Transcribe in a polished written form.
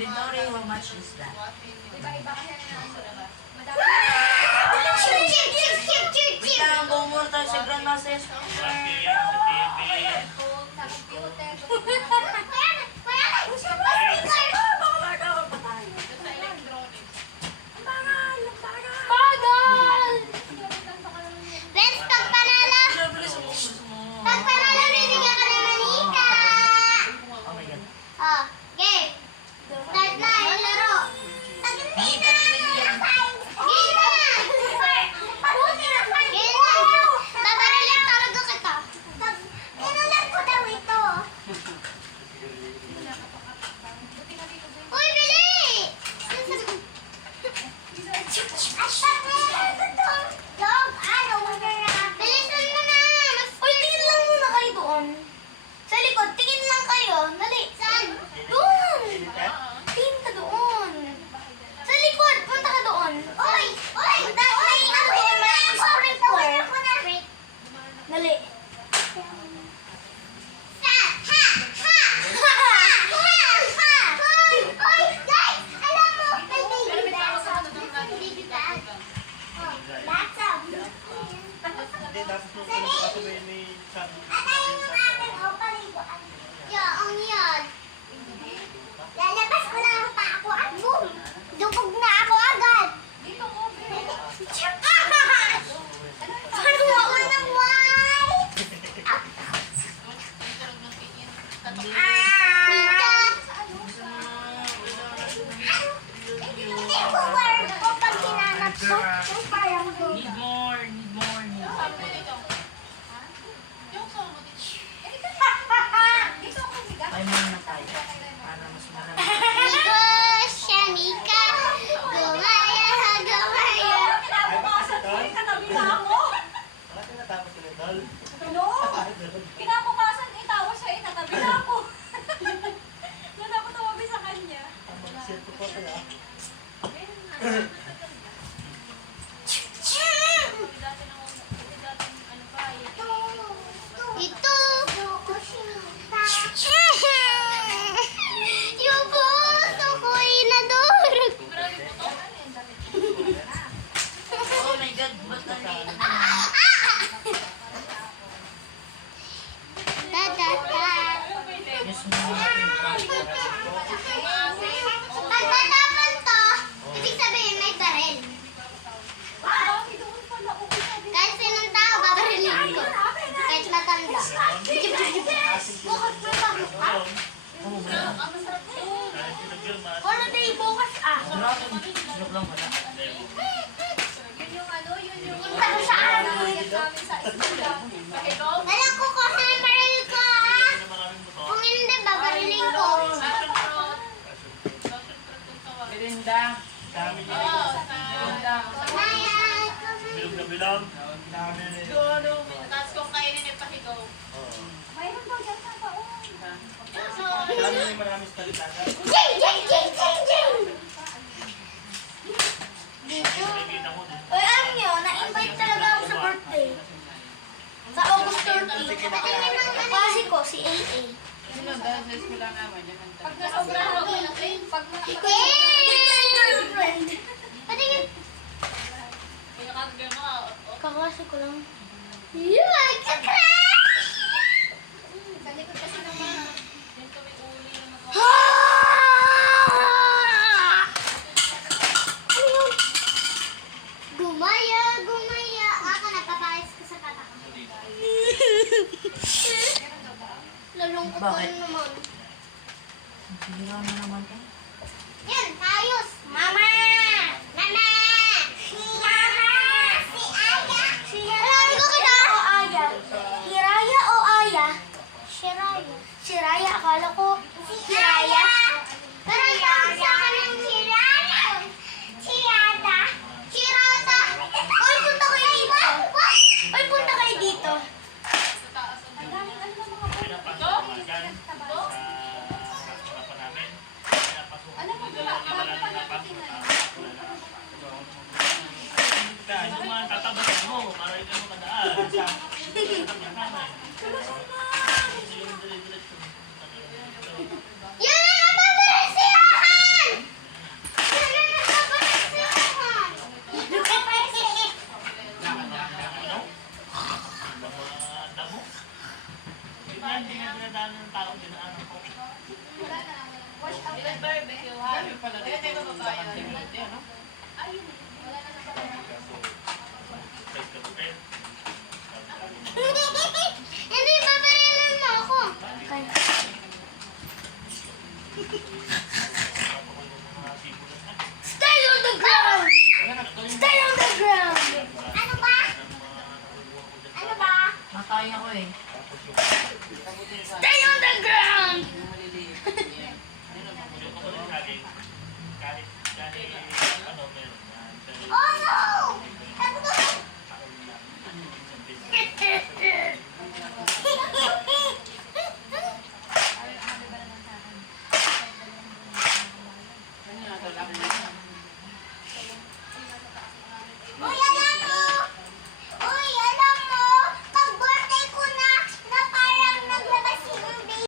inventory, how much is that? Iba-iba kasi na ano. Madami. Wait lang, go muna tayo sa Grandmaster. Sa computer. Sa electronics. Bagal! Let's pagpanalo! Pagpanalo, bibigyan ka ng manika! Oh my God. Oh, game! Start na yung laro! Game na! Game na! Babaralin talaga kita. Inulan ko daw ito. Uy, bili! Bilisan mo na! Uy, tingin lang muna kayo doon. Sa likod, tingin lang kayo. Dali. Saan? Doon! Tingin ka doon. Sa likod, punta ka doon. Uy! Uy! May ano doon, may sprinkler. Dali. Ha! Ha! Ha! Ha! Ha! Uy! Uy! Guys! Alam mo, may baby bags. May baby bags. Oh, that's a... Hindi, tapos nung pinapatuloy ni Sam. Atayin mo namin, o paliguan. Yo, ang yan. Lalabas ko lang pa ako at boom! Dubog na ako agad! Dito ko. Parang ako ng white! Mika! Hindi ko word ko pag hinanap ko. Yung parang Need more, need more, need more. Ay, muna tayo. Para mas marami. Amigo, siya, Mika. Gumaya, gumaya. Kinabukasan ko yung katabi na ako. Bakit natapos ulit, Dol? Ano? Kinabukasan, itawa siya, itatabi na ako. Doon ako tumabi sa kanya. Mag-share ko po kaya. Ito. Yung puso ko'y nadurog. Oh my God, ba't nandito? Yes, muna. Pag matapon to, ibig sabihin may baril. Kahit sinong tao, babarilin ko. Kahit matanda. Bukas mo pa. Oh my God. Holiday bukas ah. Grabe. Joke lang pala. Yun yung ano, yun yung... Punta ko sa amin. namin sa eskwela. Ikaw? Walang kukuha ng baril ko ah. Kung hindi, babarilin ko. Melinda. Dami niya. Melinda. Maya. Bilog na bilog. Dami na yun. Tapos kung kainin yung pahigaw. Oo. Mayroon ba dyan sa taon? Dami na yung maraming salita. Jing, jing, jing, jing, jing. Dito. Uy, alam nyo, na-invite talaga ako sa birthday. Sa August 30. Kasi ko, si AA. Pag nasobrahan ako, pag Dito yung girlfriend. Patingin. pinakagano ka, Kaklase ko lang. Yun! Kaklase! sa likod kasi naman, dito may uli na nag- Ano yun? Gumaya, gumaya. Ako, nagpapayos ko sa tata ko. Lalungkot ko Bakit? naman. Sira na naman ka. Yan, tayos. Mama! Mama! Mama! Si Aya! Si Hiraya. Ko kita ako, Aya. Hiraya o Aya? Shiraya. Shiraya, akala ko. Hiraya. Pero tawag sa akin ng Shiraya. Shirata. Shirata. Uy, punta kayo dito. Uy, punta kayo dito. Ang daming ano ng mga Pinapasok dyan sa harapan namin. Pinapasok. Alam mo, bago pa nagtitingnan. barbecue ha. Kaya tayo babae. Ayun. Wala na sa pala. Hindi, babayaran mo ako.